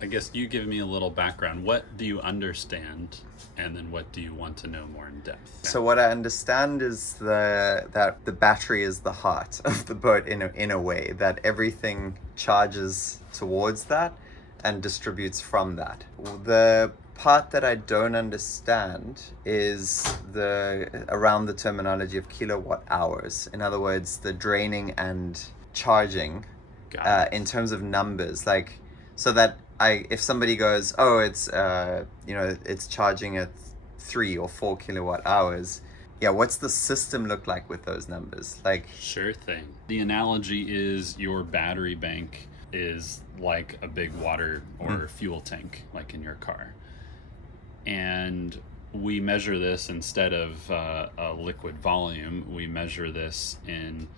I guess you give me a little background. What do you understand, and then what do you want to know more in depth? So what I understand is that the battery is the heart of the boat in a way, that everything charges towards that and distributes from that. The part that I don't understand is the around the terminology of kilowatt hours. In other words, the draining and charging Got it. in terms of numbers, like so that if somebody goes, oh, it's it's charging at 3 or 4 kilowatt hours. Yeah, what's the system look like with those numbers? Like, Sure thing. The analogy is your battery bank is like a big water mm, or fuel tank, like in your car. And we measure this instead of a liquid volume, we measure this in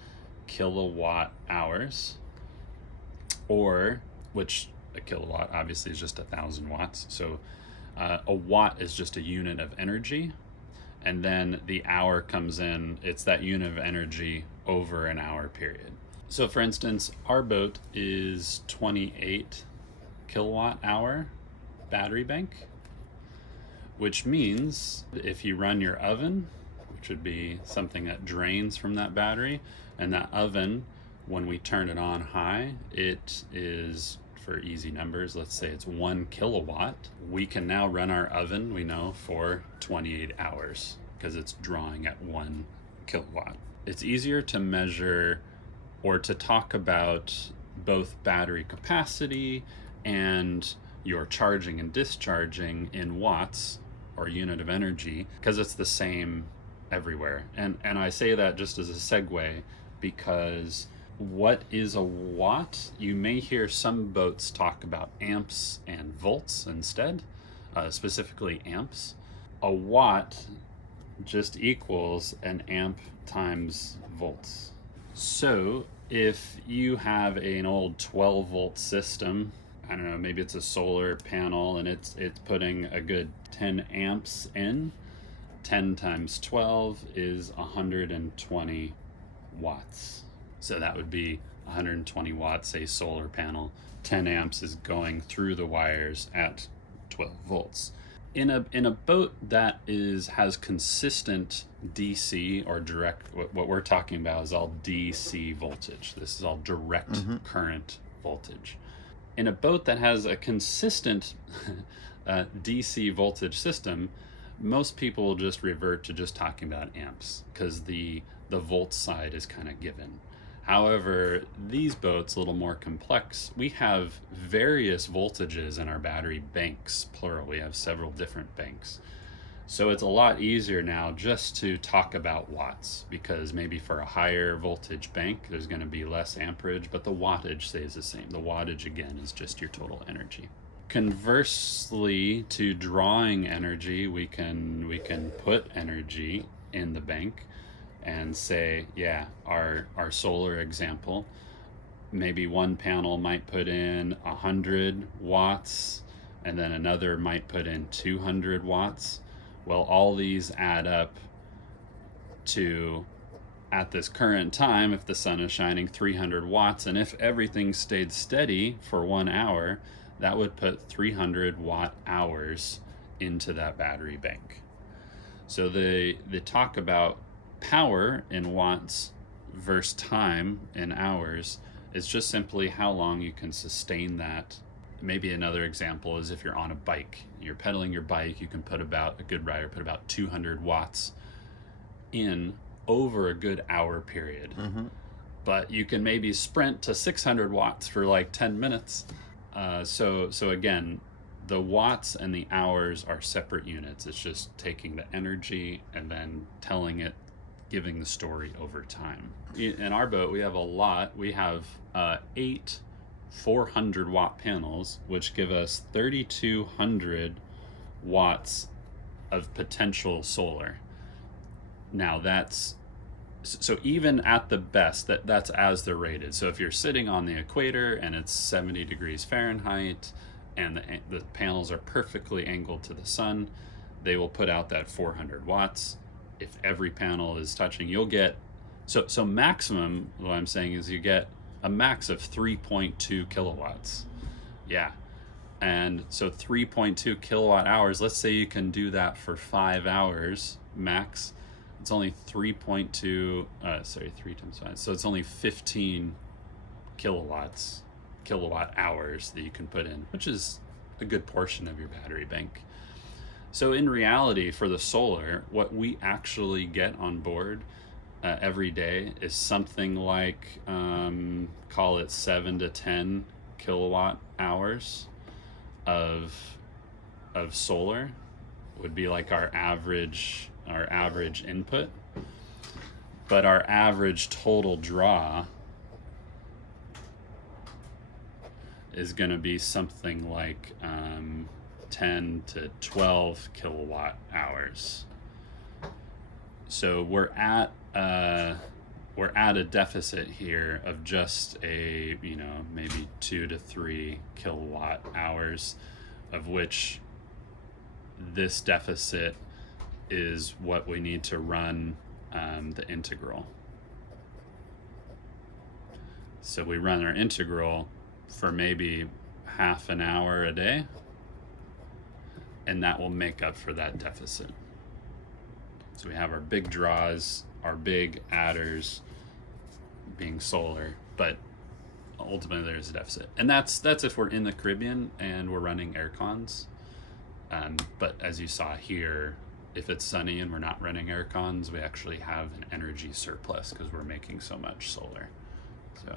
kilowatt hours, or which a kilowatt obviously is just 1,000 watts. So a watt is just a unit of energy, and then the hour comes in, it's that unit of energy over an hour period. So for instance, our boat is 28 kilowatt hour battery bank, which means if you run your oven, which would be something that drains from that battery, and that oven, when we turn it on high, it is, for easy numbers, let's say it's 1 kilowatt. We can now run our oven, we know, for 28 hours because it's drawing at 1 kilowatt. It's easier to measure or to talk about both battery capacity and your charging and discharging in watts or unit of energy, because it's the same everywhere. And I say that just as a segue, because what is a watt? You may hear some boats talk about amps and volts instead, specifically amps. A watt just equals an amp times volts. So if you have an old 12 volt system, I don't know, maybe it's a solar panel and it's putting a good 10 amps in, 10 times 12 is 120 watts. So that would be 120 watts, a solar panel. 10 amps is going through the wires at 12 volts. In a boat that has consistent DC or direct, what we're talking about is all DC voltage. This is all direct mm-hmm. current voltage. In a boat that has a consistent DC voltage system, most people will just revert to just talking about amps because the volt side is kind of given. However, these boats, a little more complex, we have various voltages in our battery banks, plural. We have several different banks. So it's a lot easier now just to talk about watts, because maybe for a higher voltage bank, there's going to be less amperage, but the wattage stays the same. The wattage, again, is just your total energy. Conversely to drawing energy, we can put energy in the bank and say, yeah, our solar example, maybe one panel might put in 100 watts and then another might put in 200 watts. Well, all these add up to, at this current time, if the sun is shining, 300 watts, and if everything stayed steady for 1 hour, that would put 300 watt hours into that battery bank. So they talk about power in watts versus time in hours. It's just simply how long you can sustain that. Maybe another example is if you're on a bike, you're pedaling your bike, you can put about, a good rider put about 200 watts in over a good hour period. Mm-hmm. But you can maybe sprint to 600 watts for like 10 minutes. So again, the watts and the hours are separate units. It's just taking the energy and then telling it, giving the story over time. In our boat, we have a lot. We have 8 400 watt panels, which give us 3,200 watts of potential solar. Now that's, so even at the best, that's as they're rated. So if you're sitting on the equator and it's 70 degrees Fahrenheit and the panels are perfectly angled to the sun, they will put out that 400 watts. If every panel is touching, you'll get, so maximum, what I'm saying is you get a max of 3.2 kilowatts. Yeah. And so 3.2 kilowatt hours, let's say you can do that for 5 hours max. It's only 3.2, 3 times 5. So it's only 15 kilowatt hours that you can put in, which is a good portion of your battery bank. So in reality, for the solar, what we actually get on board every day is something like, call it 7 to 10 kilowatt hours of solar would be like our average input. But our average total draw is going to be something like 10 to 12 kilowatt hours. So we're at a deficit here of just a, maybe 2 to 3 kilowatt hours, of which this deficit is what we need to run the integral. So we run our integral for maybe half an hour a day, and that will make up for that deficit. So we have our big draws, our big adders being solar, but ultimately there's a deficit. And that's if we're in the Caribbean and we're running air cons. But as you saw here, if it's sunny and we're not running air cons, we actually have an energy surplus because we're making so much solar. So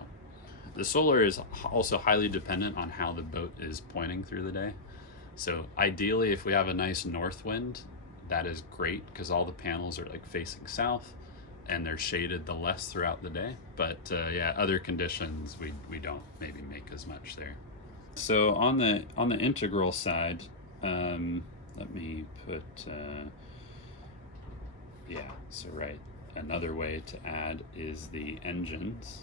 the solar is also highly dependent on how the boat is pointing through the day. So ideally, if we have a nice north wind, that is great because all the panels are like facing south and they're shaded the less throughout the day. But other conditions, we don't maybe make as much there. So on the integral side, let me put, another way to add is the engines.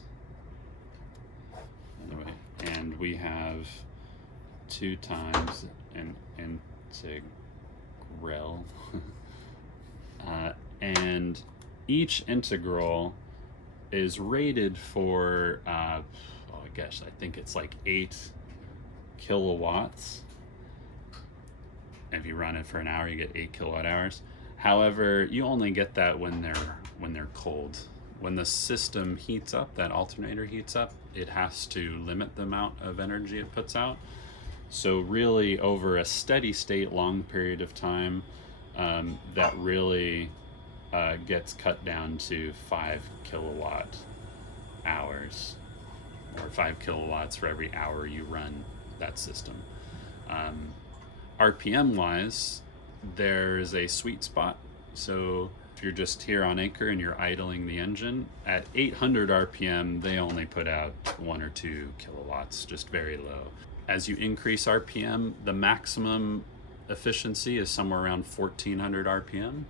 Anyway, and we have 2 times an integral. And each integral is rated for, I think it's like 8 kilowatts. If you run it for an hour, you get 8 kilowatt hours. However, you only get that when they're cold. When the system heats up, that alternator heats up, it has to limit the amount of energy it puts out. So really, over a steady state, long period of time, that really gets cut down to 5 kilowatt hours, or 5 kilowatts for every hour you run that system. RPM wise, there's a sweet spot. So if you're just here on anchor and you're idling the engine at 800 RPM, they only put out 1 or 2 kilowatts, just very low. As you increase RPM, the maximum efficiency is somewhere around 1400 RPM.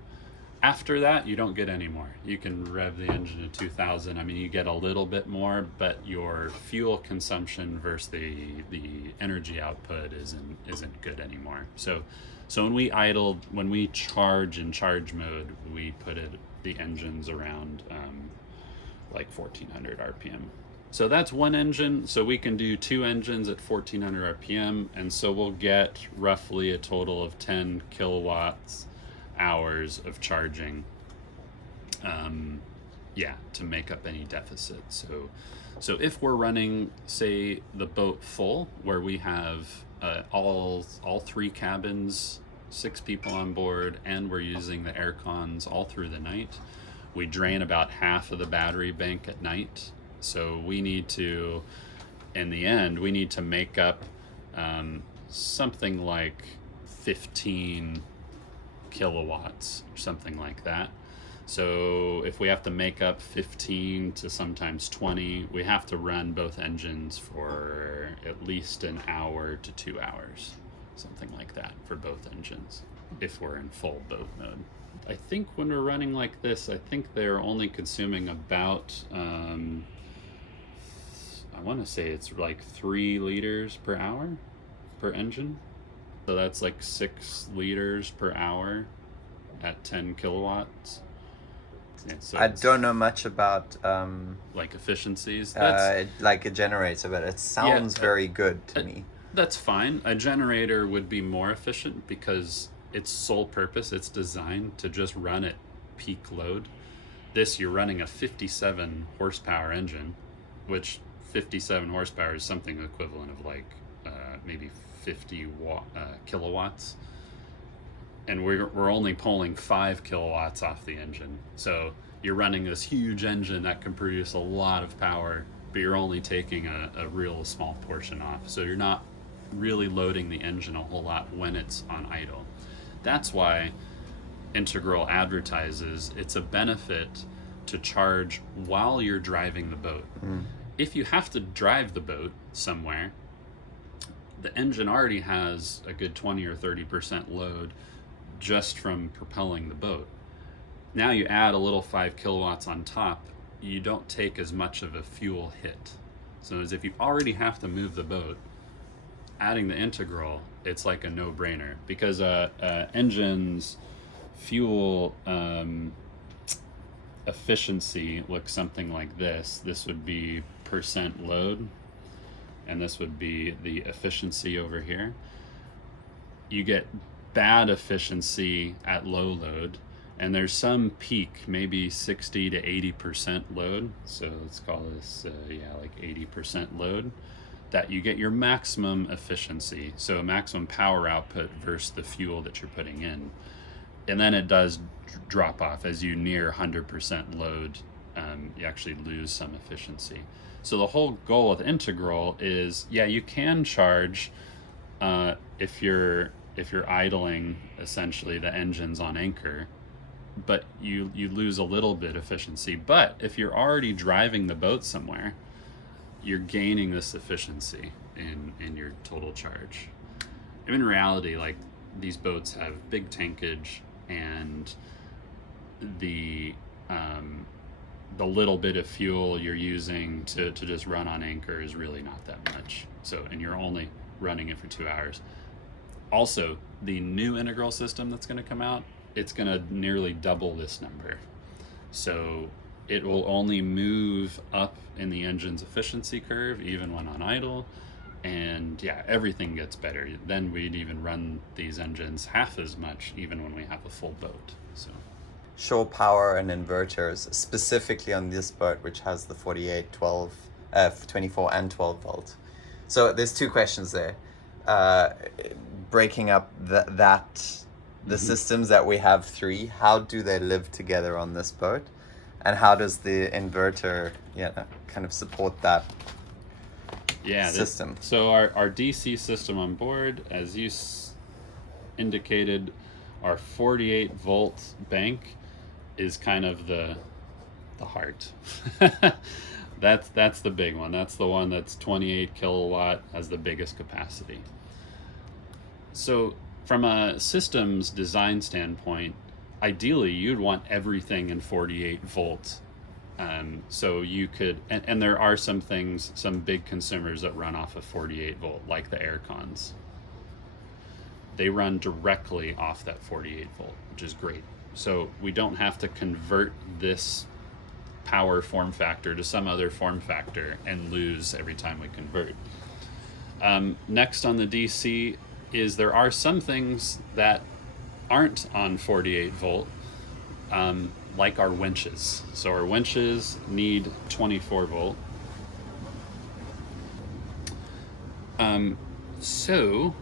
After that, you don't get any more. You can rev the engine to 2000. I mean, you get a little bit more, but your fuel consumption versus the energy output isn't good anymore. So when we charge in charge mode, we put the engines around like 1400 RPM. So that's one engine. So we can do 2 engines at 1400 RPM, and so we'll get roughly a total of 10 kilowatts hours of charging to make up any deficit. So if we're running, say, the boat full, where we have all 3 cabins, 6 people on board, and we're using the air cons all through the night, we drain about half of the battery bank at night. So we need to, in the end, make up something like 15 kilowatts or something like that. So if we have to make up 15 to sometimes 20, we have to run both engines for at least an hour to 2 hours, something like that for both engines, if we're in full boat mode. I think when we're running like this, I think they're only consuming about, I want to say it's like 3 liters per hour per engine. So that's like 6 liters per hour at 10 kilowatts. Yeah, so I don't know much about like efficiencies. like a generator, but it sounds very good to me. That's fine. A generator would be more efficient because its sole purpose, it's designed to just run at peak load. This, you're running a 57 horsepower engine, which 57 horsepower is something equivalent of like maybe 50 kilowatts. And we're only pulling 5 kilowatts off the engine. So you're running this huge engine that can produce a lot of power, but you're only taking a real small portion off. So you're not really loading the engine a whole lot when it's on idle. That's why Integral advertises it's a benefit to charge while you're driving the boat. If you have to drive the boat somewhere, the engine already has a good 20 or 30% load just from propelling the boat. Now you add a little 5 kilowatts on top, you don't take as much of a fuel hit. So as if you already have to move the boat, adding the Integral, it's like a no-brainer, because engine's fuel efficiency looks something like this. This would be percent load, and this would be the efficiency over here. You get bad efficiency at low load, and there's some peak, maybe 60 to 80% load. So let's call this, like 80% load, that you get your maximum efficiency. So maximum power output versus the fuel that you're putting in. And then it does drop off as you near 100% load. You actually lose some efficiency. So the whole goal with Integral is, you can charge if you're idling essentially the engine's on anchor, but you lose a little bit efficiency. But if you're already driving the boat somewhere, you're gaining this efficiency in your total charge. And in reality, like, these boats have big tankage, and the little bit of fuel you're using to just run on anchor is really not that much. So, and you're only running it for 2 hours. Also, the new Integral system that's going to come out, it's going to nearly double this number. So it will only move up in the engine's efficiency curve even when on idle, and everything gets better. Then we'd even run these engines half as much even when we have a full boat. So shore power and inverters, specifically on this boat, which has the 48, 12, 24 and 12 volt. So there's 2 questions there. Breaking up the systems that we have 3, how do they live together on this boat? And how does the inverter kind of support that system? So our DC system on board, as you indicated, our 48 volt bank is kind of the heart. That's the big one. That's the one that's 28 kilowatt, has the biggest capacity. So from a systems design standpoint, ideally you'd want everything in 48 volts. So you could, and there are some things, some big consumers that run off of 48 volt, like the air cons. They run directly off that 48 volt, which is great. So we don't have to convert this power form factor to some other form factor and lose every time we convert. Next on the DC is there are some things that aren't on 48 volt, like our winches. So our winches need 24 volt. So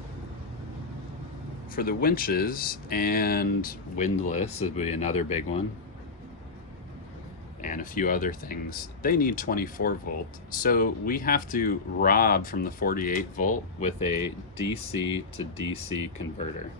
for the winches and windlass, would be another big one, and a few other things, they need 24 volt. So we have to rob from the 48 volt with a DC to DC converter.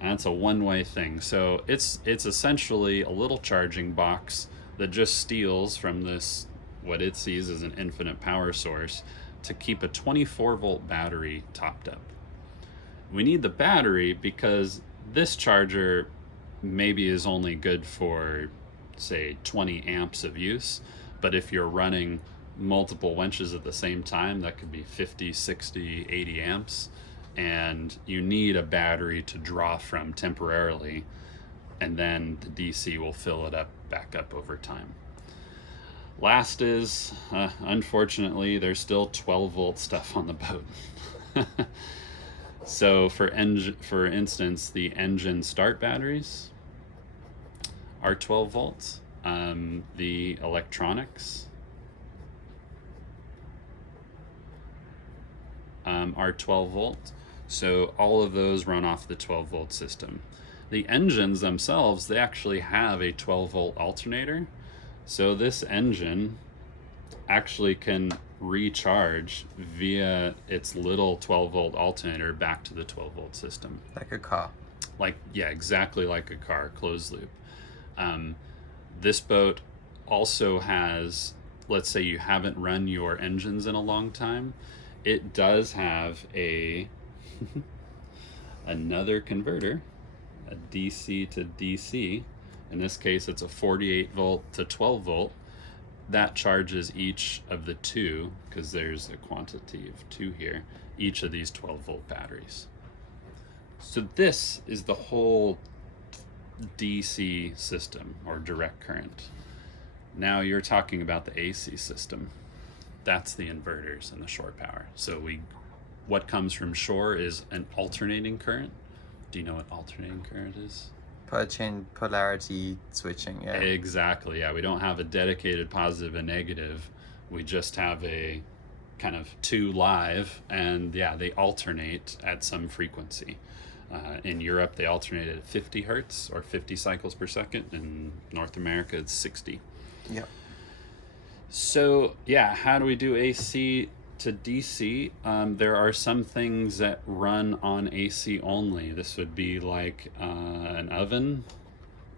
And that's a one-way thing. So it's essentially a little charging box that just steals from this, what it sees as an infinite power source, to keep a 24 volt battery topped up. We need the battery because this charger maybe is only good for, say, 20 amps of use, but if you're running multiple winches at the same time, that could be 50, 60, 80 amps, and you need a battery to draw from temporarily, and then the DC will fill it up back up over time. Last is, unfortunately, there's still 12 volt stuff on the boat. So for instance, the engine start batteries are 12 volts. The electronics are 12 volts. So all of those run off the 12 volt system. The engines themselves, they actually have a 12 volt alternator. So this engine actually can recharge via its little 12 volt alternator back to the 12 volt system. Like a car. Like, yeah, exactly like a car, closed loop. This boat also has, let's say you haven't run your engines in a long time, it does have a another converter, a DC to DC. In this case, it's a 48 volt to 12 volt. That charges each of the two, because there's a quantity of two here, each of these 12 volt batteries. So this is the whole DC system, or direct current. Now you're talking about the AC system. That's the inverters and the shore power. So what comes from shore is an alternating current. Do you know what alternating current is? Per-chain polarity switching, yeah. Exactly, yeah. We don't have a dedicated positive and negative. We just have a kind of two live, and yeah, they alternate at some frequency. In Europe, they alternate at 50 hertz or 50 cycles per second. In North America, it's 60. Yeah. So yeah, how do we do AC to DC? There are some things that run on AC only. This would be like an oven,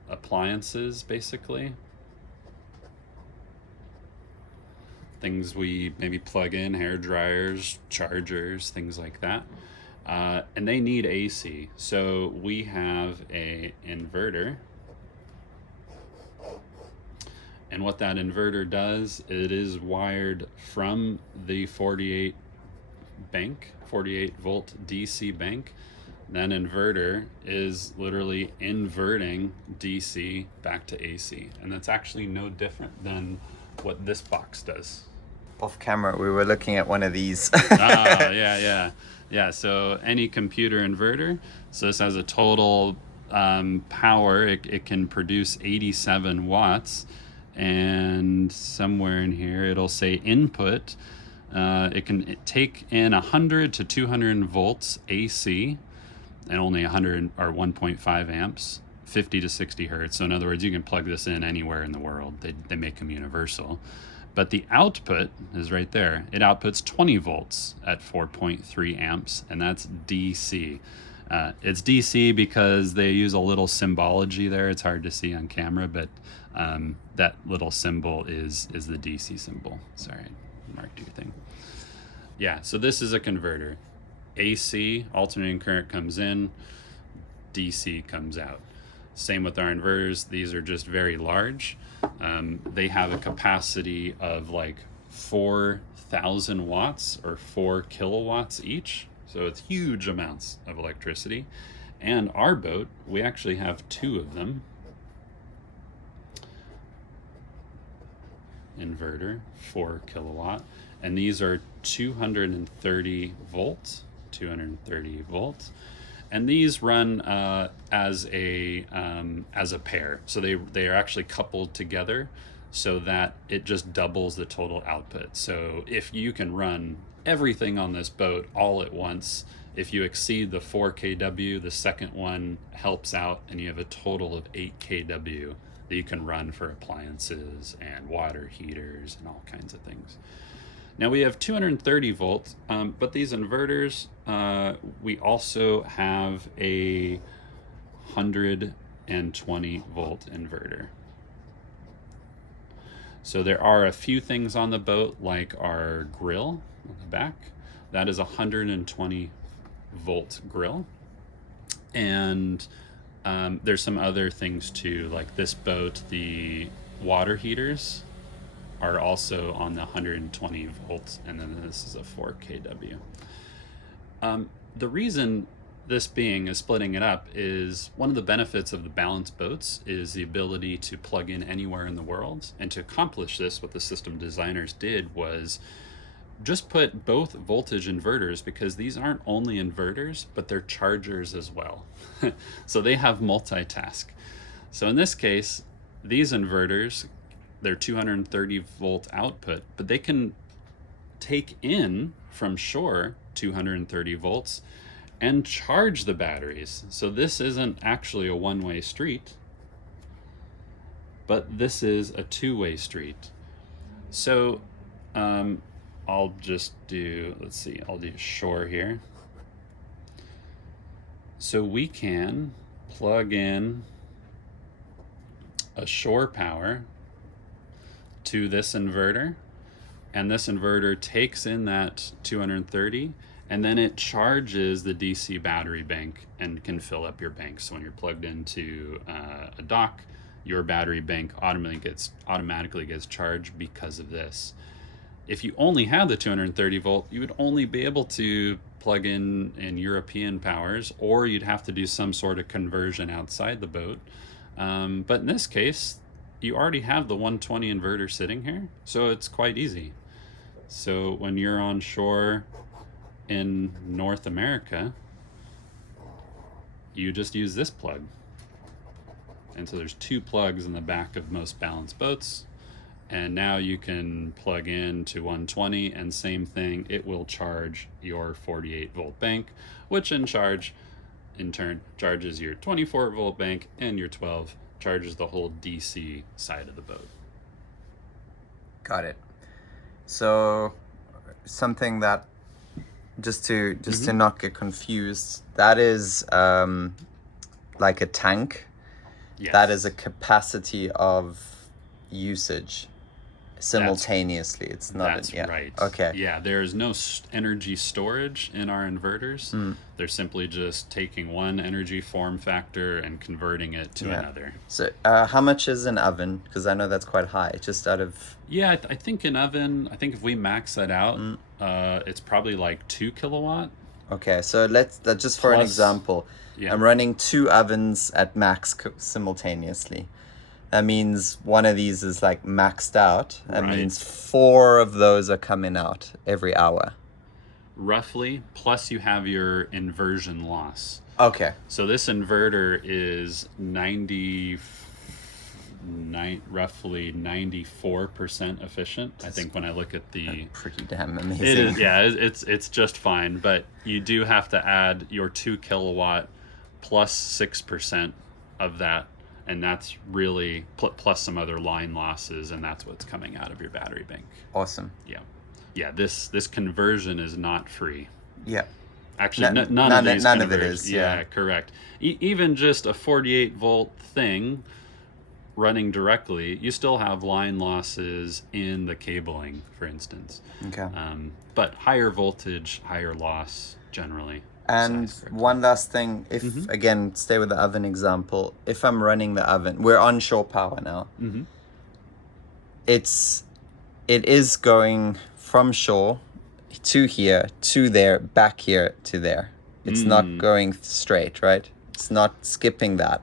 appliances, basically. Things we maybe plug in, hair dryers, chargers, things like that. And they need AC. So we have a inverter. And what that inverter does, it is wired from the 48 volt DC bank. That inverter is literally inverting DC back to AC. And that's actually no different than what this box does. Off camera, we were looking at one of these. Yeah, so any computer inverter. So this has a total power. It can produce 87 watts. And somewhere in here it'll say input. It can take in 100 to 200 volts AC and only 100 or 1.5 amps, 50 to 60 hertz. So in other words, you can plug this in anywhere in the world. They make them universal. But the output is right there. It outputs 20 volts at 4.3 amps, and that's DC. It's DC because they use a little symbology there. It's hard to see on camera, but that little symbol is the DC symbol. Sorry, I marked your thing. Yeah, so this is a converter. AC, alternating current, comes in, DC comes out. Same with our inverters. These are just very large. They have a capacity of like 4,000 watts or 4 kilowatts each. So it's huge amounts of electricity. And our boat, we actually have two of them. Inverter, 4 kilowatt. And these are 230 volts. And these run as a pair. So they are actually coupled together so that it just doubles the total output. So if you can run everything on this boat all at once, if you exceed the 4 kW, the second one helps out, and you have a total of 8 kW that you can run for appliances and water heaters and all kinds of things. Now we have 230 volts, but these inverters, we also have a 120 volt inverter. So there are a few things on the boat, like our grill on the back. That is a 120 volt grill. And there's some other things too, like this boat, the water heaters are also on the 120 volts, and then this is a 4 kW. The reason this being is splitting it up is one of the benefits of the balanced boats is the ability to plug in anywhere in the world. And to accomplish this, what the system designers did was just put both voltage inverters, because these aren't only inverters, but they're chargers as well. So they have multitask. So in this case, these inverters, they're 230 volt output, but they can take in from shore 230 volts and charge the batteries. So this isn't actually a one-way street, but this is a two-way street. So I'll just do, let's see, I'll do shore here. So we can plug in a shore power to this inverter, and this inverter takes in that 230, and then it charges the DC battery bank and can fill up your bank. So when you're plugged into a dock, your battery bank automatically gets charged because of this. If you only had the 230 volt, you would only be able to plug in European powers, or you'd have to do some sort of conversion outside the boat. But in this case, you already have the 120 inverter sitting here, so it's quite easy. So when you're on shore in North America, you just use this plug. And so there's two plugs in the back of most balanced boats. And now you can plug in to 120, and same thing, it will charge your 48 volt bank, which in turn charges your 24 volt bank, and your 12 charges the whole DC side of the boat. Got it. So something that, just to not get confused, that is like a tank. Yes. That is a capacity of usage simultaneously. It's not. That's right. Okay. Yeah, there's no energy storage in our inverters. They're simply just taking one energy form factor and converting it to another. So how much is an oven? Because I know that's quite high. Just out of... Yeah, I think an oven, I think if we max that out, it's probably like 2 kilowatt. Okay, so let's just for an example, I'm running 2 ovens at max simultaneously. That means one of these is like maxed out. That means 4 of those are coming out every hour. Roughly, plus you have your inversion loss. Okay. So this inverter is roughly 94% efficient. I think when I look at the... Pretty damn amazing. It is, it's just fine, but you do have to add your 2 kilowatt plus 6% of that, and that's really plus some other line losses, and that's what's coming out of your battery bank. Awesome. Yeah, this conversion is not free. Yeah. Actually, none of it is. Yeah, correct. Even just a 48 volt thing running directly, you still have line losses in the cabling, for instance. Okay. But higher voltage, higher loss generally. And one last thing, if again, stay with the oven example, if I'm running the oven, we're on shore power now. It is going from shore to here, to there, back here to there. It's not going straight, right? It's not skipping that.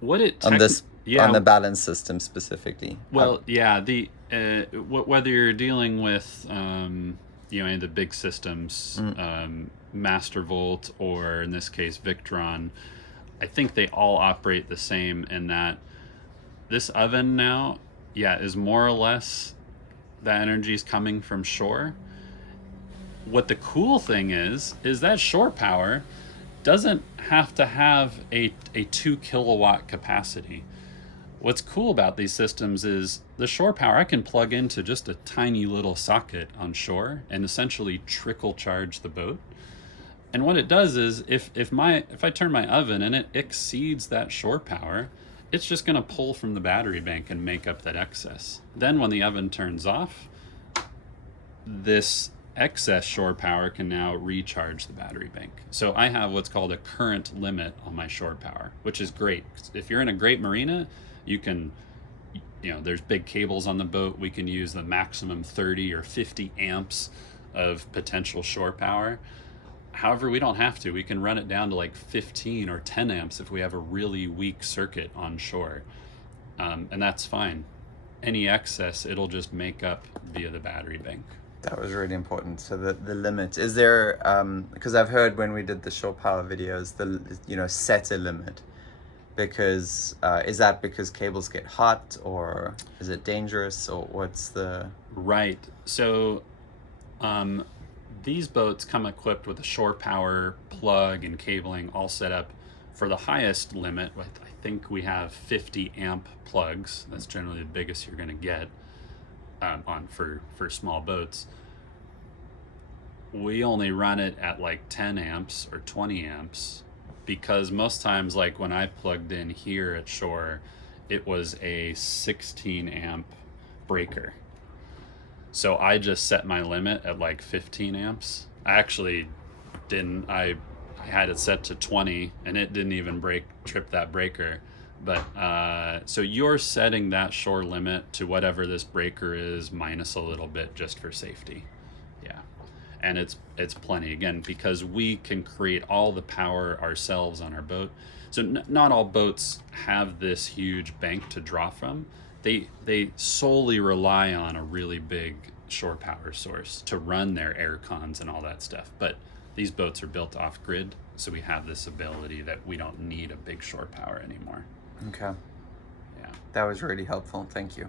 On the balance system specifically. Well, whether you're dealing with any of the big systems, Mastervolt, or in this case Victron, I think they all operate the same in that this oven now, is more or less that energy is coming from shore. What the cool thing is that shore power doesn't have to have a 2 kilowatt capacity. What's cool about these systems is the shore power I can plug into just a tiny little socket on shore and essentially trickle charge the boat. And what it does is if I turn my oven and it exceeds that shore power, it's just going to pull from the battery bank and make up that excess. Then when the oven turns off, this excess shore power can now recharge the battery bank. So I have what's called a current limit on my shore power, which is great. If you're in a great marina, you can, there's big cables on the boat. We can use the maximum 30 or 50 amps of potential shore power. However, we don't have to. We can run it down to like 15 or 10 amps if we have a really weak circuit on shore. And that's fine. Any excess, it'll just make up via the battery bank. That was really important. So the limit, is there, because I've heard when we did the shore power videos, set a limit. Because, is that because cables get hot, or is it dangerous, or what's the... Right. So these boats come equipped with a shore power plug and cabling all set up for the highest limit. I think we have 50 amp plugs. That's generally the biggest you're going to get for small boats. We only run it at like 10 amps or 20 amps because most times, like when I plugged in here at shore, it was a 16 amp breaker. So I just set my limit at like 15 amps. I actually didn't. I had it set to 20 and it didn't even trip that breaker. But so you're setting that shore limit to whatever this breaker is minus a little bit just for safety. Yeah. And it's plenty, again, because we can create all the power ourselves on our boat. So not all boats have this huge bank to draw from. They solely rely on a really big shore power source to run their air cons and all that stuff. But these boats are built off grid, so we have this ability that we don't need a big shore power anymore. Okay. Yeah. That was really helpful. Thank you.